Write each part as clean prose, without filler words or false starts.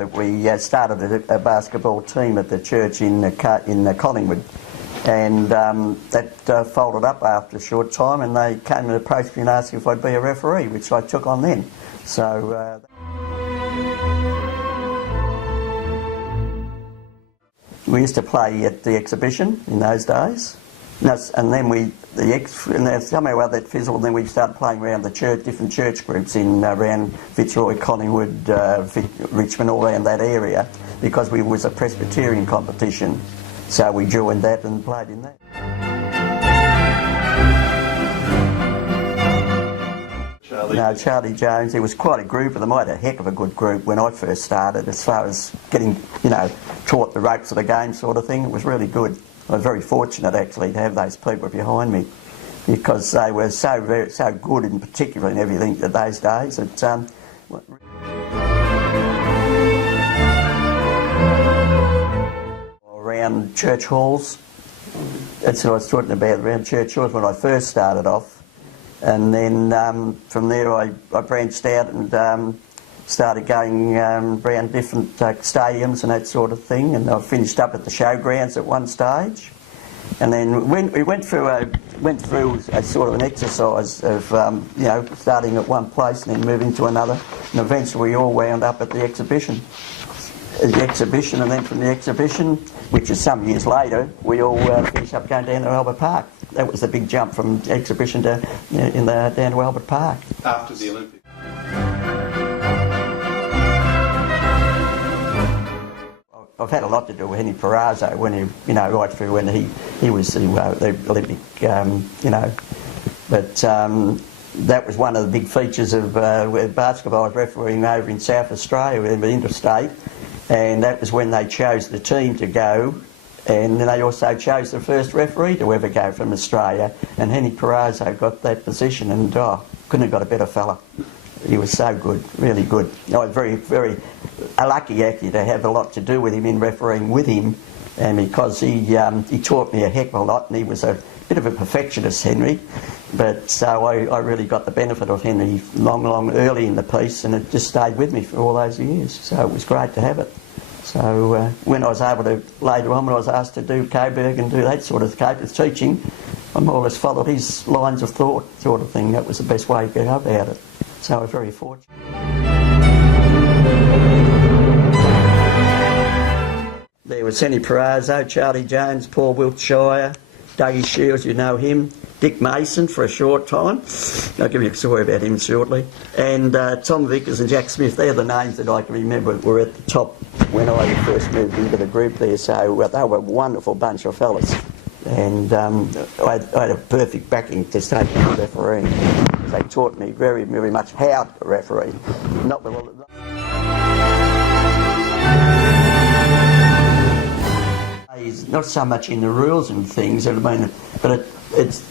but we started a basketball team at the church in Collingwood, and that folded up after a short time, and they came and approached me and asked if I'd be a referee, which I took on then. So we used to play at the exhibition in those days, and then somehow or other that fizzled, and then we started playing around the church, different church groups around Fitzroy, Collingwood, Richmond, all around that area, because we was a Presbyterian competition. So we joined that and played in that. Charlie Jones, there was quite a group of them. I had a heck of a good group when I first started, as far as getting, taught the ropes of the game sort of thing. It was really good. I was very fortunate actually to have those people behind me, because they were so good, in particular in everything at those days. Around church halls, that's what I was talking about, around church halls when I first started off. And then from there I branched out and started going around different stadiums and that sort of thing, and I finished up at the showgrounds at one stage. And then we went through a sort of an exercise of starting at one place and then moving to another, and eventually we all wound up at the exhibition. And then from the exhibition, which is some years later, we all finished up going down to Albert Park. That was the big jump from exhibition down to Albert Park. After the Olympics. I've had a lot to do with Henry Perazzo when right through when he was the Olympic, but that was one of the big features of basketball. I was refereeing over in South Australia, in the interstate, and that was when they chose the team to go, and then they also chose the first referee to ever go from Australia, and Henry Perazzo got that position, and couldn't have got a better fella. He was so good, really good. I was very, very lucky actually to have a lot to do with him in refereeing with him, and because he taught me a heck of a lot, and he was a bit of a perfectionist, Henry, but so I really got the benefit of Henry long early in the piece, and it just stayed with me for all those years, so it was great to have it. So when I was able to, later on when I was asked to do Coburg and do that sort of teaching, I more or less followed his lines of thought sort of thing. That was the best way to go about it. So I was very fortunate. There was Henry Perazzo, Charlie Jones, Paul Wiltshire, Dougie Shields, you know him, Dick Mason for a short time. I'll give you a story about him shortly. And Tom Vickers and Jack Smith, they're the names that I can remember were at the top when I first moved into the group there. So they were a wonderful bunch of fellas. And I had a perfect backing to start refereeing. They taught me very, very much how to referee. Not so much in the rules and things, but it's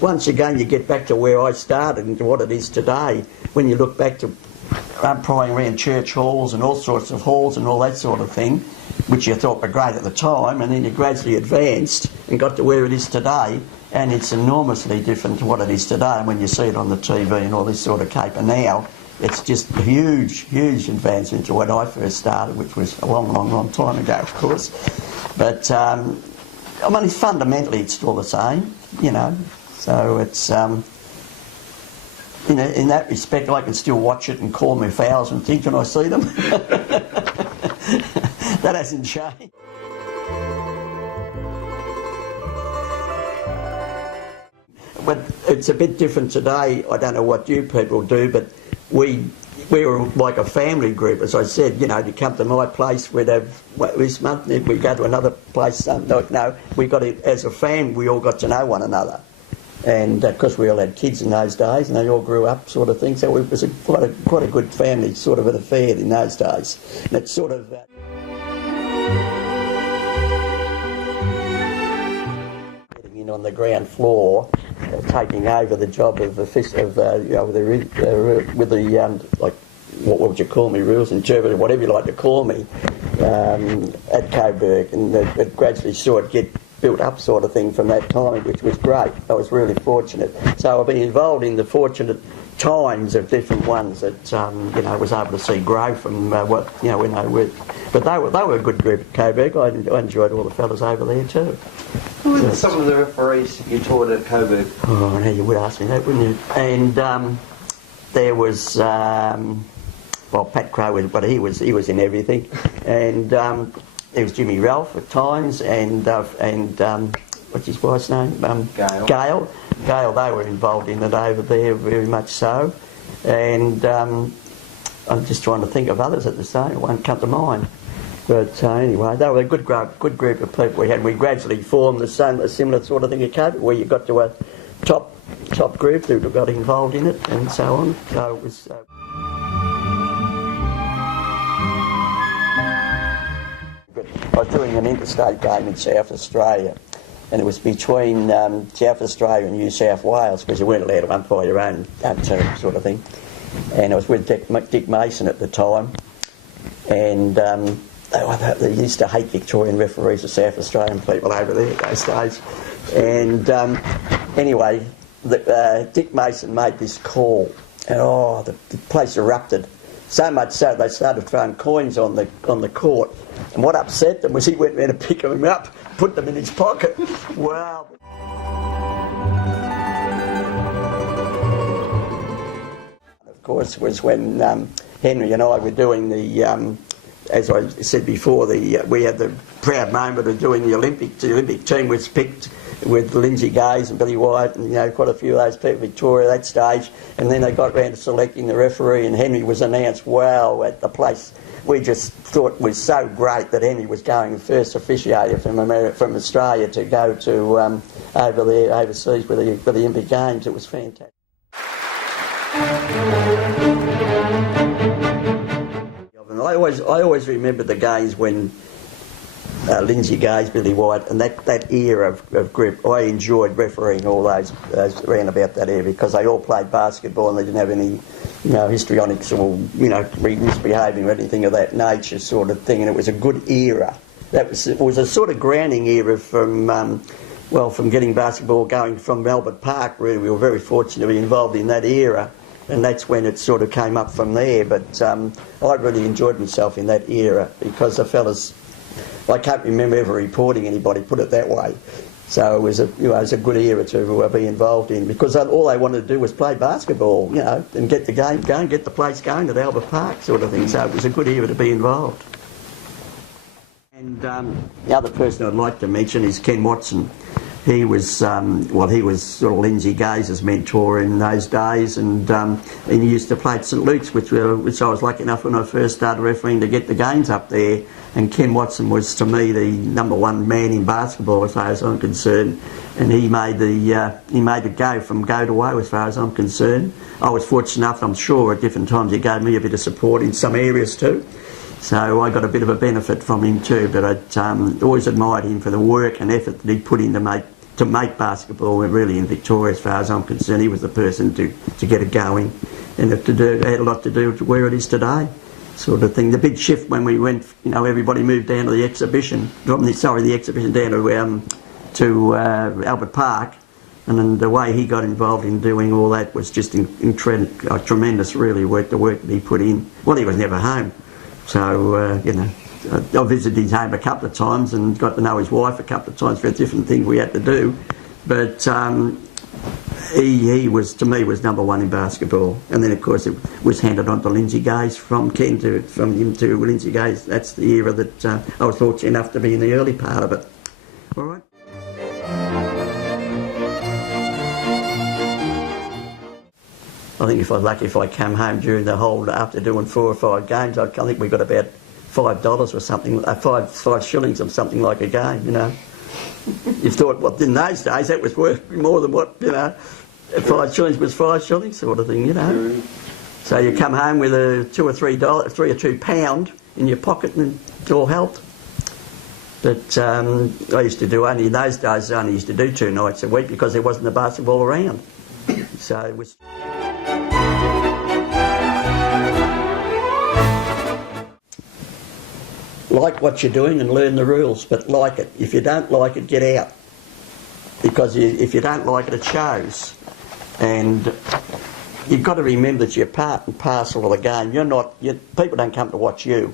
once again you get back to where I started and to what it is today. When you look back to umpiring around church halls and all sorts of halls and all that sort of thing, which you thought were great at the time, and then you gradually advanced and got to where it is today, and it's enormously different to what it is today. And when you see it on the TV and all this sort of caper now, it's just a huge, huge advancement to when I first started, which was a long time ago, of course. But fundamentally it's still the same, So it's in that respect, I can still watch it and call me fouls and things when I see them. That hasn't changed. But it's a bit different today. I don't know what you people do, but we were like a family group, as I said. You come to my place, we'd have this month, we'd go to another place. We got it as a family. We all got to know one another, and because we all had kids in those days, and they all grew up, sort of thing. So it was quite a good family sort of an affair in those days. And it's sort of. On the ground floor, taking over the job of like what would you call me, rules interpreter, whatever you like to call me, at Coburg, and it gradually saw it get built up sort of thing from that time, which was great. I was really fortunate. So I've been involved in the fortunate times of different ones that you know, was able to see grow from what, you know, when they were. But they were a good group at Coburg. I enjoyed all the fellas over there too. Who were some of the referees you taught at Coburg? Oh, now you would ask me that, wouldn't you? And there was well, Pat Crow, but he was in everything, and there was Jimmy Ralph at times, and what's his wife's name? Gail. Gail. They were involved in it over there, very much so, and I'm just trying to think of others at the same. It won't come to mind. But anyway, they were a good group of people we had. We gradually formed a similar sort of thing at Coburg, where you got to a top group who got involved in it, and so on. So it was. I was doing an interstate game in South Australia, and it was between South Australia and New South Wales, because you weren't allowed to umpire your own team sort of thing. And I was with Dick Mason at the time, and they used to hate Victorian referees, the South Australian people over there those days. And anyway, Dick Mason made this call, and the place erupted. So much so they started throwing coins on the court. And what upset them was he went round to pick them up, put them in his pocket. Wow. Of course, was when Henry and I were doing the, as I said before, we had the proud moment of doing the Olympic. The Olympic team was picked with Lindsay Gaze and Billy White, and you know, quite a few of those people, Victoria, at that stage. And then they got round to selecting the referee, and Henry was announced. Wow, at the place. We just thought it was so great that Henry was going first officiator from Australia to go to over there overseas for the Olympic Games. It was fantastic. I always remember the games when Lindsay Gaze, Billy White, and that era of group. I enjoyed refereeing all those around about that era, because they all played basketball and they didn't have any, you know, histrionics or, you know, misbehaving or anything of that nature sort of thing. And it was a good era. It was a sort of grounding era from from getting basketball going from Albert Park. Really, we were very fortunate to be involved in that era. And that's when it sort of came up from there. But I really enjoyed myself in that era, because the fellas, I can't remember ever reporting anybody, put it that way. So it was a good era to be involved in, because all they wanted to do was play basketball, you know, and get the game going, get the place going at Albert Park sort of thing. So it was a good era to be involved. And the other person I'd like to mention is Ken Watson. He was sort of Lindsay Gaze's mentor in those days, and he used to play at St Luke's, which I was lucky enough when I first started refereeing to get the games up there. And Ken Watson was, to me, the #1 man in basketball as far as I'm concerned, and he made the go from go to woe as far as I'm concerned. I was fortunate enough, I'm sure, at different times he gave me a bit of support in some areas too. So I got a bit of a benefit from him too, but I always admired him for the work and effort that he put in to make basketball really in Victoria, as far as I'm concerned. He was the person to get it going, and it had a lot to do with where it is today, sort of thing. The big shift when we went, you know, everybody moved down to the exhibition, down to Albert Park, and then the way he got involved in doing all that was just tremendous, really, the work that he put in. Well, he was never home. So, you know, I visited his home a couple of times and got to know his wife a couple of times for different things we had to do. But he was, to me, was #1 in basketball. And then, of course, it was handed on to Lindsay Gaze from him to Lindsay Gaze. That's the era that I was fortunate enough to be in the early part of it. All right. I think if I was lucky, if I came home during the whole, after doing 4 or 5 games, I think we got about $5 or something, 5 shillings or something like a game, you know. You thought, well, in those days that was worth more than what, you know, 5 shillings was 5 shillings sort of thing, you know. So you come home with a $2 or £3 in your pocket and it all helped. But I used to do only, in those days, I only used to do 2 nights a week because there wasn't a basketball around. So it was... like what you're doing and learn the rules, but like it. If you don't like it, get out. Because if you don't like it, it shows. And you've got to remember that you're part and parcel of the game. People don't come to watch you.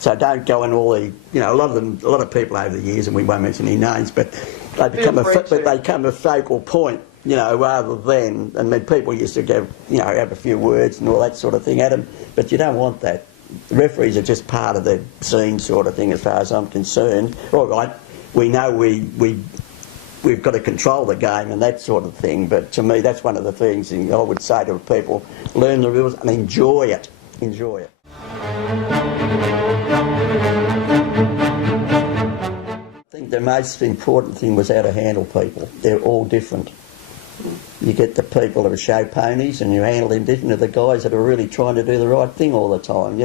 So don't go in all the, a lot of people over the years, and we won't mention any names, but they become a focal point, rather than, and then people used to go, have a few words and all that sort of thing at them, but you don't want that. The referees are just part of the scene sort of thing as far as I'm concerned. All right, we know we've got to control the game and that sort of thing, but to me that's one of the things I would say to people, learn the rules and enjoy it. Enjoy it. I think the most important thing was how to handle people. They're all different. You get the people that are show ponies and you handle them different to the guys that are really trying to do the right thing all the time,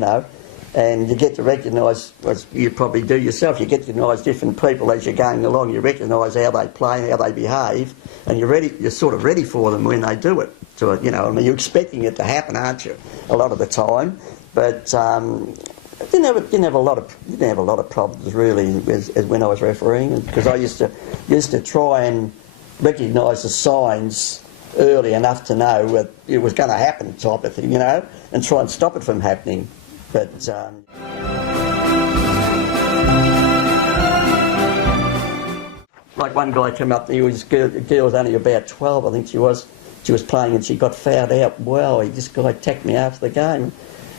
And you get to recognise, as you probably do yourself, you get to recognise different people as you're going along. You recognise how they play and how they behave, and you're sort of ready for them when they do it. So, you're expecting it to happen, aren't you, a lot of the time? But didn't have a lot of problems really as when I was refereeing, because I used to try and recognise the signs early enough to know that it was going to happen, type of thing, and try and stop it from happening. But like one guy came up, the girl was only about 12, I think she was. She was playing and she got fouled out. Wow, this guy attacked me after the game.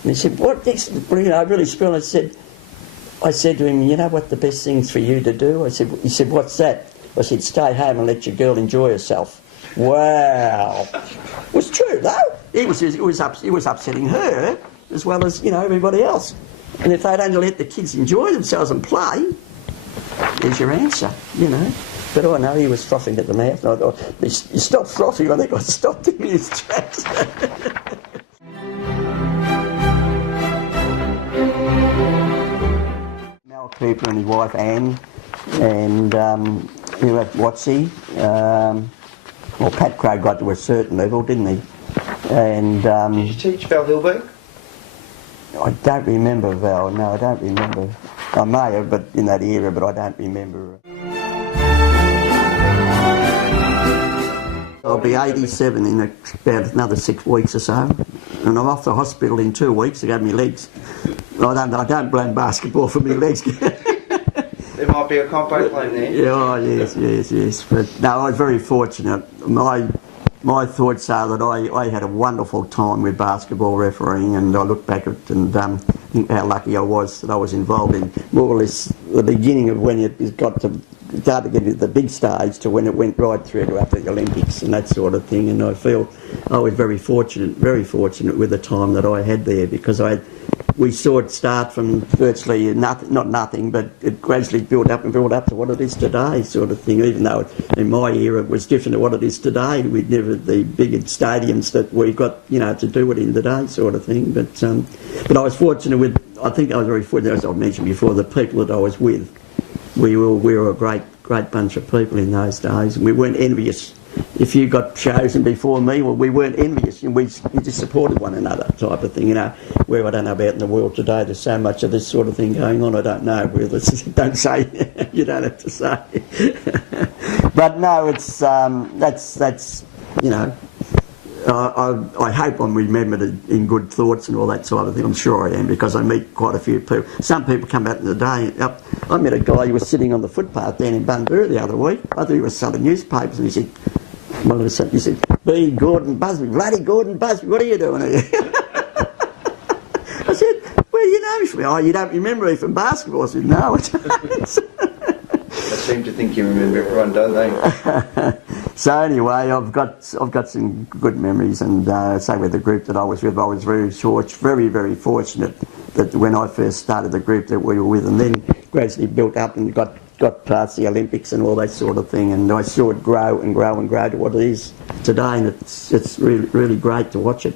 And he said, what next? Really spilled. I said to him, you know what the best thing's for you to do? He said, what's that? I said, stay home and let your girl enjoy herself. Wow. It was true, though. He was upsetting her as well as, everybody else. And if they'd only let the kids enjoy themselves and play, there's your answer, But I know he was frothing at the mouth. And I thought, you stopped frothing, I think I stopped him in his tracks. Mel Cooper and his wife Anne, and who had Watsy. Pat Crow got to a certain level, didn't he? And did you teach Val Hilberg? I don't remember Val. No, I don't remember. I may have, but in that era, but I don't remember. I'll be 87 in about another 6 weeks or so, and I'm off the hospital in 2 weeks to go to my legs. I don't blame basketball for my legs. There might be a compo claim there. Yeah, yes. But no, I was very fortunate. My thoughts are that I had a wonderful time with basketball refereeing, and I look back at and think how lucky I was that I was involved in more or less the beginning of when it got to start to get into the big stage to when it went right through to up to the Olympics and that sort of thing. And I feel I was very fortunate with the time that I had there, because we saw it start from virtually nothing, but it gradually built up to what it is today, sort of thing. Even though in my era it was different to what it is today, we'd never had the big stadiums that we've got, to do it in today, sort of thing. But I was fortunate I think I was very fortunate, as I mentioned before, the people that I was with. We were a great bunch of people in those days, and we weren't envious. If you got chosen before me, well, we weren't envious. We just supported one another, type of thing. Where I don't know about in the world today, there's so much of this sort of thing going on. I don't know. Don't say. You don't have to say. But no, it's that's. I hope I'm remembered in good thoughts and all that sort of thing. I'm sure I am, because I meet quite a few people. Some people come out in the day. I met a guy who was sitting on the footpath down in Bunbury the other week. I thought he was selling newspapers, and he said, B. Gordon Busby, bloody Gordon Busby, what are you doing here? I said, well, you know me. Oh, you don't remember me from basketball? I said, no, I don't. They seem to think you remember everyone, don't they? So anyway, I've got some good memories, and say with the group that I was with, I was very, very fortunate that when I first started the group that we were with, and then gradually built up and got past the Olympics and all that sort of thing, and I saw it grow and grow and grow to what it is today, and it's really, really great to watch it.